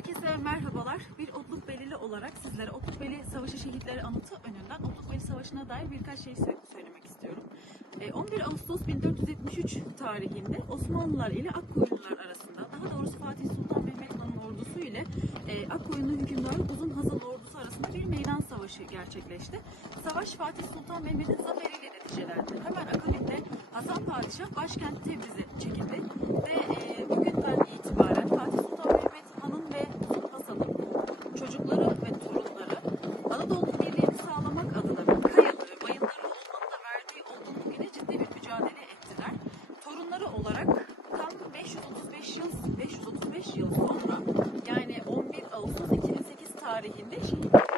Herkese merhabalar. Bir Otlukbelili olarak sizlere Otlukbeli Savaşı Şehitleri Anıtı önünden Otlukbeli Savaşı'na dair birkaç şey sö- söylemek istiyorum. Ee, 11 Ağustos 1473 tarihinde Osmanlılar ile Akkoyunlular arasında, daha doğrusu Fatih Sultan Mehmet Han'ın ordusu ile e, Akkoyunlu hükümdarı Uzun Hazal ordusu arasında bir meydan savaşı gerçekleşti. Savaş Fatih Sultan Mehmet'in zaferiyle neticelendi. Hemen akabinde Hasan Padişah başkent Tebriz'e çekildi sorunları olarak tam 535 yıl 535 yıl sonra yani 11 Ağustos 2008 tarihinde şehit